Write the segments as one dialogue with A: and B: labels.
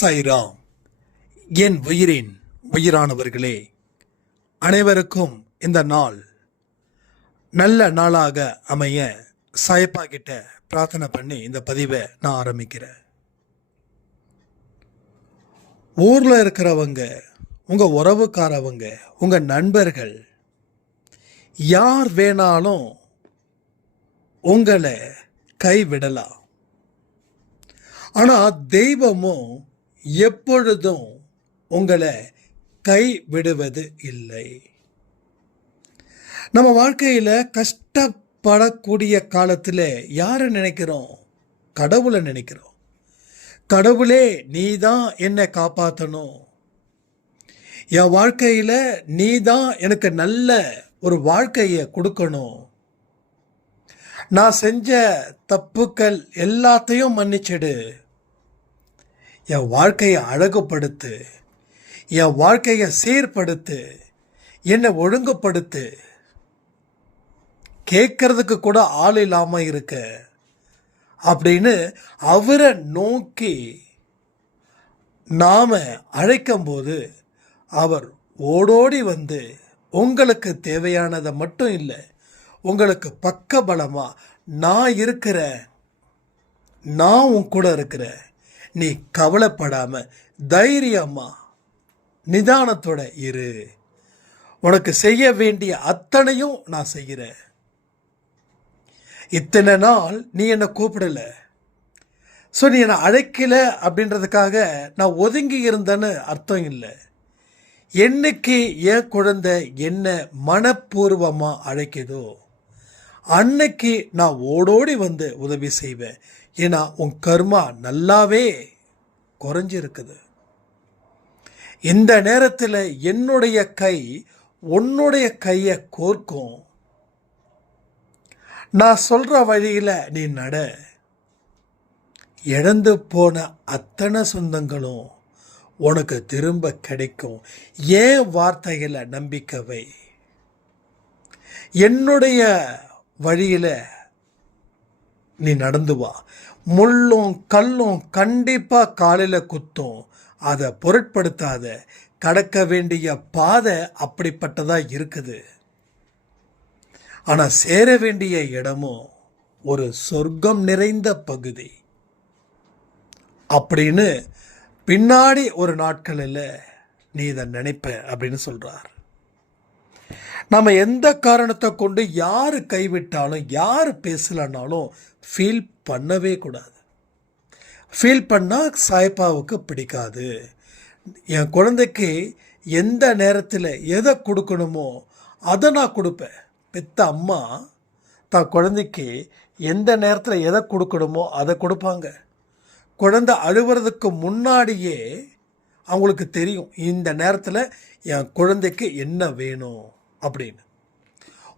A: சைராம் என் உயிரின் உயிரானவர்களே அனைவருக்கும் இந்த நாள் நல்ல நாளாக அமைய சாயப்பா கிட்ட பிரார்த்தனை பண்ணி இந்த பதிவை நான் ஆரம்பிக்கிறேன். ஊரில் இருக்கிறவங்க உங்கள் உறவுக்காரவங்க உங்கள் நண்பர்கள் யார் வேணாலும் உங்களை கைவிடலாம். ஆனால் தெய்வமும் எப்பொழுதும் உங்களை கைவிடுவது இல்லை. நம்ம வாழ்க்கையில் கஷ்டப்படக்கூடிய காலத்தில் யாரை நினைக்கிறோம்? கடவுளை நினைக்கிறோம். கடவுளே நீ தான் என்னை காப்பாற்றணும் என் வாழ்க்கையில் நீ தான் எனக்கு நல்ல ஒரு வாழ்க்கையை கொடுக்கணும். நான் செஞ்ச தப்புக்கள் எல்லாத்தையும் மன்னிச்சிடு. என் வாழ்க்கையை அழகுப்படுத்து என் வாழ்க்கையை சீர்படுத்து என்னை ஒழுங்குபடுத்து. கேட்கறதுக்கு கூட ஆள் இல்லாமல் இருக்க அப்படின்னு அவரை நோக்கி நாம் அழைக்கும்போது அவர் ஓடோடி வந்து உங்களுக்கு தேவையானதை மட்டும் இல்லை உங்களுக்கு பக்க பலமாக நான் இருக்கிறேன் நான் உன் கூட இருக்கிறேன் நீ கவலைப்படாம தைரியமா நிதானத்தோட இரு. உனக்கு செய்ய வேண்டிய அத்தனையும் நான் செய்கிறேன். இத்தனை நாள் நீ என்னை கூப்பிடல. ஸோ நீ என்னை அழைக்கல அப்படின்றதுக்காக நான் ஒதுங்கி இருந்தேன்னு அர்த்தம் இல்லை. என்னைக்கு என் குழந்தை என்ன மனப்பூர்வமாக அழைக்குதோ அன்னைக்கு நான் ஓடோடி வந்து உதவி செய்வேன். ஏன்னா உன் கர்மா நல்லாவே குறைஞ்சிருக்குது. இந்த நேரத்தில் என்னுடைய கை உன்னுடைய கையை கோர்க்கும். நான் சொல்கிற வழியில் நீ நட. இழந்து போன அத்தனை சொந்தங்களும் உனக்கு திரும்ப கிடைக்கும். ஏன் வார்த்தைகளை நம்பிக்கவை என்னுடைய வழியில் நீ நடந்து வா. முள்ளும் கல்லும் கண்டிப்பாக காலில் குத்தும். அதை பொருட்படுத்தாத. கடக்க வேண்டிய பாதை அப்படிப்பட்டதாக இருக்குது. ஆனால் சேர வேண்டிய இடமும் ஒரு சொர்க்கம் நிறைந்த பகுதி. அப்படின்னு பின்னாடி ஒரு நாட்களில் நீ இதை நினைப்ப அப்படின்னு சொல்கிறார் நம்ம எந்த காரணத்தை கொண்டு யார் கைவிட்டாலும் யார் பேசலனாலும் ஃபீல் பண்ணவே கூடாது. ஃபீல் பண்ணால் சாய்ப்பாவுக்கு பிடிக்காது. என் குழந்தைக்கு எந்த நேரத்தில் எதை கொடுக்கணுமோ அதை நான் கொடுப்பேன். பெத்த அம்மா தான் குழந்தைக்கு எந்த நேரத்தில் எதை கொடுக்கணுமோ அதை கொடுப்பாங்க. குழந்தை அழுவுறதுக்கு முன்னாடியே அவங்களுக்கு தெரியும் இந்த நேரத்தில் என் குழந்தைக்கு என்ன வேணும் அப்படின்னு.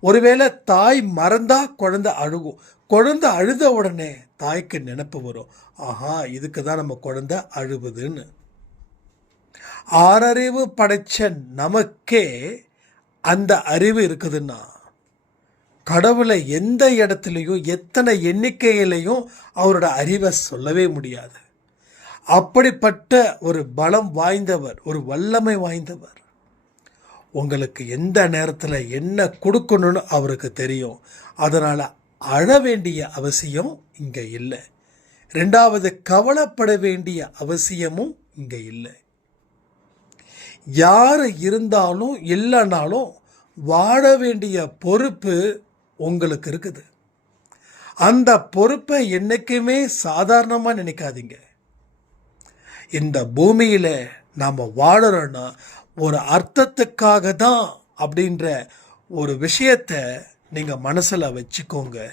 A: ஒருவேளை தாய் மறந்தால் குழந்தை அழுகும். குழந்தை அழுத உடனே தாய்க்கு நினப்பு வரும். ஆஹா இதுக்கு தான் நம்ம குழந்தை அழுவுதுன்னு. ஆறறிவு படைச்ச நமக்கே அந்த அறிவு இருக்குதுன்னா கடவுளை எந்த இடத்துலையும் எத்தனை எண்ணிக்கையிலையும் அவரோட அறிவை சொல்லவே முடியாது. அப்படிப்பட்ட ஒரு பலம் வாய்ந்தவர் ஒரு வல்லமை வாய்ந்தவர். உங்களுக்கு எந்த நேரத்தில் என்ன கொடுக்கணும்னு அவருக்கு தெரியும் அதனால் அழ வேண்டிய அவசியம் இங்கே இல்லை. ரெண்டாவது கவலைப்பட வேண்டிய அவசியமும் இங்கே இல்லை. யார் இருந்தாலும் இல்லைனாலும் வாழ வேண்டிய பொறுப்பு உங்களுக்கு இருக்குது. அந்த பொறுப்பை என்றைக்குமே சாதாரணமாக நினைக்காதீங்க. இந்த பூமியில் நாம் வாழறோன்னா ஒரு அர்த்தத்துக்காக தான் அப்படின்ற ஒரு விஷயத்தை நீங்கள் மனசில் வச்சுக்கோங்க.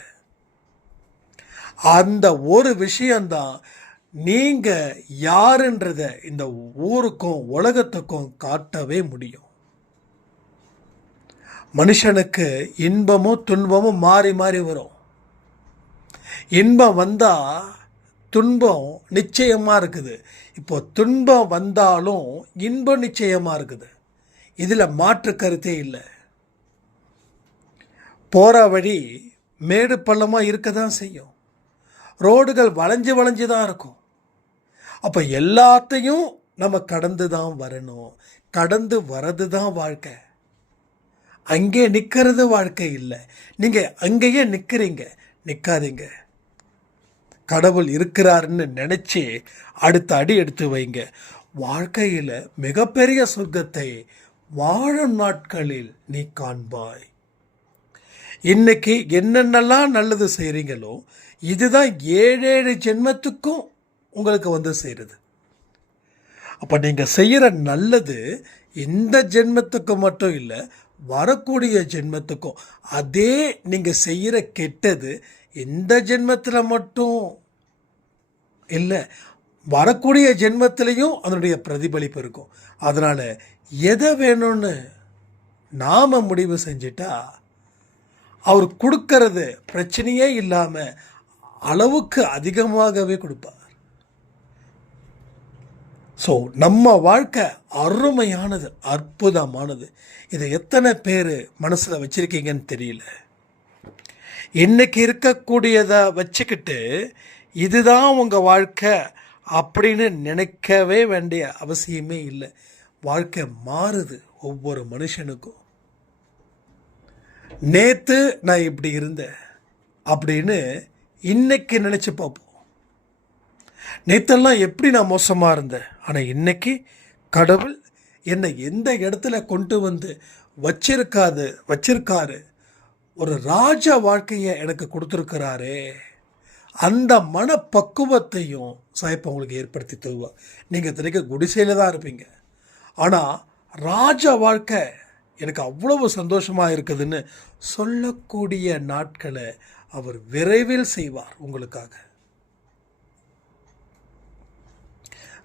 A: அந்த ஒரு விஷயந்தான் நீங்கள் யாருன்றத இந்த ஊருக்கும் உலகத்துக்கும் காட்டவே முடியும். மனுஷனுக்கு இன்பமும் துன்பமும் மாறி மாறி வரும். இன்பம் வந்தால் துன்பம் நிச்சயமாக இருக்குது. இப்போ துன்பம் வந்தாலும் இன்பம் நிச்சயமாக இருக்குது. இதில் மாற்று கருத்தே இல்லை. போகிற வழி மேடு பள்ளமாக இருக்க தான் செய்யும். ரோடுகள் வளைஞ்சு வளைஞ்சு தான் இருக்கும். அப்போ எல்லாத்தையும் நம்ம கடந்து தான் வரணும். கடந்து வர்றது தான் வாழ்க்கை. அங்கே நிற்கிறது வாழ்க்கை இல்லை. நீங்கள் அங்கேயே நிற்கிறீங்க நிற்காதீங்க கடவுள் இருக்கிறாருன்னு நினச்சி அடுத்த அடி எடுத்து வைங்க. வாழ்க்கையில் மிகப்பெரிய சொர்க்கத்தை வாழும் நாட்களில் நீ காண்பாய். இன்னைக்கு என்னென்னலாம் நல்லது செய்கிறீங்களோ இதுதான் ஏழேழு ஜென்மத்துக்கும் உங்களுக்கு வந்து சேருது. அப்போ நீங்கள் செய்கிற நல்லது இந்த ஜென்மத்துக்கு மட்டும் இல்லை வரக்கூடிய ஜென்மத்துக்கும். அதே நீங்கள் செய்கிற கெட்டது இந்த ஜென்மத்தில் மட்டும் இல்லை. வரக்கூடிய ஜென்மத்திலையும் அதனுடைய பிரதிபலிப்பு இருக்கும். அதனால் எதை வேணும்னு நாம் முடிவு செஞ்சிட்டா அவர் கொடுக்கறது பிரச்சனையே இல்லாமல் அளவுக்கு அதிகமாகவே கொடுப்பார். ஸோ நம்ம வாழ்க்கை அருமையானது அற்புதமானது. இதை எத்தனை பேர் மனசில் வச்சுருக்கீங்கன்னு தெரியல. இன்றைக்கி இருக்கக்கூடியதை வச்சுக்கிட்டு இதுதான் உங்கள் வாழ்க்கை அப்படின்னு நினைக்கவே வேண்டிய அவசியமே இல்லை. வாழ்க்கை மாறுது ஒவ்வொரு மனுஷனுக்கும். நேற்று நான் இப்படி இருந்தேன் அப்படின்னு இன்னைக்கு நினச்சி பார்ப்போம். நேத்தெல்லாம் எப்படி நான் மோசமாக இருந்தேன்? ஆனால் இன்னைக்கு கடவுள் என்னை எந்த இடத்துல கொண்டு வந்து வச்சிருக்காது வச்சிருக்காரு? ஒரு ராஜ வாழ்க்கையை எனக்கு கொடுத்துருக்கிறாரே. அந்த மனப்பக்குவத்தையும் சாய்ப்பா உங்களுக்கு ஏற்படுத்தி தருவார் நீங்கள் தினைக்க குடிசையில் தான் இருப்பீங்க. ஆனால் ராஜ வாழ்க்கை எனக்கு அவ்வளவு சந்தோஷமாக இருக்குதுன்னு சொல்லக்கூடிய நாட்களை அவர் விரைவில் செய்வார் உங்களுக்காக.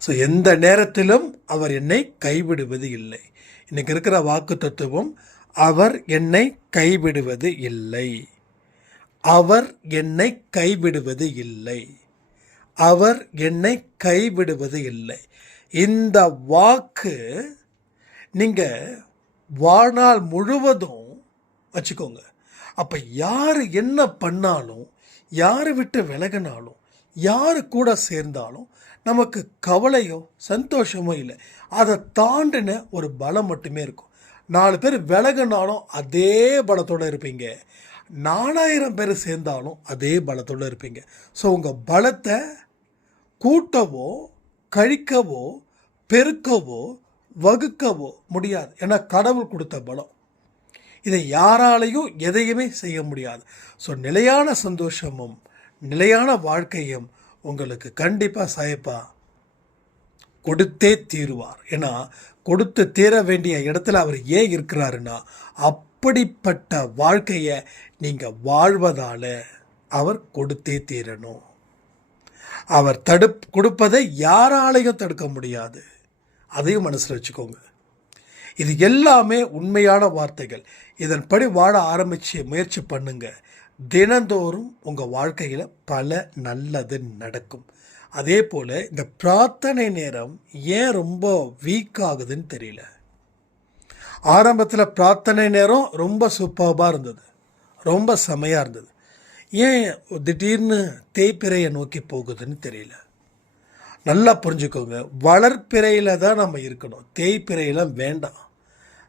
A: ஸோ எந்த நேரத்திலும் அவர் என்னை கைவிடுவது இல்லை. இன்னைக்கு இருக்கிற வாக்கு தத்துவம் அவர் என்னை கைவிடுவது இல்லை. அவர் என்னை கைவிடுவது இல்லை. அவர் என்னை கைவிடுவது இல்லை. இந்த வாக்கு நீங்கள் வாழ்நாள் முழுவதும் வச்சுக்கோங்க. அப்போ யார் என்ன பண்ணாலும் யாரை விட்டு விலகினாலும் யார் கூட சேர்ந்தாலும் நமக்கு கவலையோ சந்தோஷமோ இல்லை. அதை தாண்டின ஒரு பலம் மட்டுமே இருக்கும். நாலு பேர் விலகினாலும் அதே பலத்தோடு இருப்பீங்க. நாலாயிரம் பேர் சேர்ந்தாலும் அதே பலத்தோடு இருப்பீங்க. ஸோ உங்கள் பலத்தை கூட்டவோ கழிக்கவோ பெருக்கவோ வகுக்கவோ முடியாது. ஏன்னா கடவுள் கொடுத்த பலம். இதை யாராலையும் எதையுமே செய்ய முடியாது. ஸோ நிலையான சந்தோஷமும் நிலையான வாழ்க்கையும் உங்களுக்கு கண்டிப்பாக சாயப்பா கொடுத்தே தீருவார். ஏன்னா கொடுத்து தீர வேண்டிய இடத்துல அவர் ஏன் இருக்கிறாருன்னா அப்படிப்பட்ட வாழ்க்கையை நீங்கள் வாழ்வதால் அவர் கொடுத்தே தீரணும். அவர் தடு கொடுப்பதை யாராலையும் தடுக்க முடியாது. அதையும் மனசில் வச்சுக்கோங்க. இது எல்லாமே உண்மையான வார்த்தைகள். இதன்படி வாழ ஆரம்பித்து முயற்சி பண்ணுங்க. தினந்தோறும் உங்கள் வாழ்க்கையில் பல நல்லது நடக்கும். அதே போல் இந்த பிரார்த்தனை நேரம் ஏன் ரொம்ப வீக் ஆகுதுன்னு தெரியல. ஆரம்பத்தில் பிரார்த்தனை நேரம் ரொம்ப சூப்பர்பாக இருந்தது. ரொம்ப செமையாக இருந்தது. ஏன் திடீர்னு தேய்பிறையை நோக்கி போகுதுன்னு தெரியல. நல்லா புரிஞ்சுக்கோங்க. வளர்ப்பிறையில் தான் நம்ம இருக்கணும். தேய்ப்பிறையில் வேண்டாம்.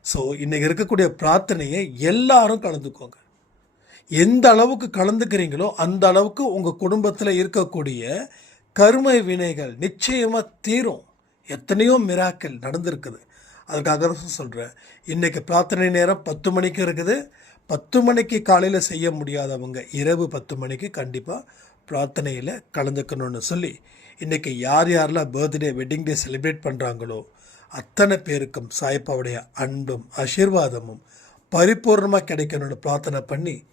A: ஸோ இன்றைக்கி இருக்கக்கூடிய பிரார்த்தனையை எல்லாரும் கலந்துக்கோங்க. எந்த அளவுக்கு கலந்துக்கிறீங்களோ அந்த அளவுக்கு உங்கள் குடும்பத்தில் இருக்கக்கூடிய கருமை வினைகள் நிச்சயமாக தீரும். எத்தனையோ மிராக்கள் நடந்திருக்குது. அதுக்காக தான் சொல்கிறேன் இன்றைக்கி பிரார்த்தனை நேரம் பத்து மணிக்கு இருக்குது. பத்து மணிக்கு காலையில் செய்ய முடியாதவங்க இரவு பத்து மணிக்கு கண்டிப்பாக பிரார்த்தனையில் கலந்துக்கணும்னு சொல்லி இன்றைக்கி யார் யாரெல்லாம் பர்த்டே வெட்டிங் டே செலிப்ரேட் பண்ணுறாங்களோ அத்தனை பேருக்கும் சாய்ப்பாவுடைய அன்பும் ஆசீர்வாதமும் பரிபூர்ணமாக கிடைக்கணும்னு பிரார்த்தனை பண்ணி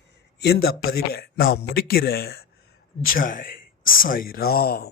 A: இந்த பதிவை நான் முடிக்கிறேன். ஜெய் சாய்ராம்.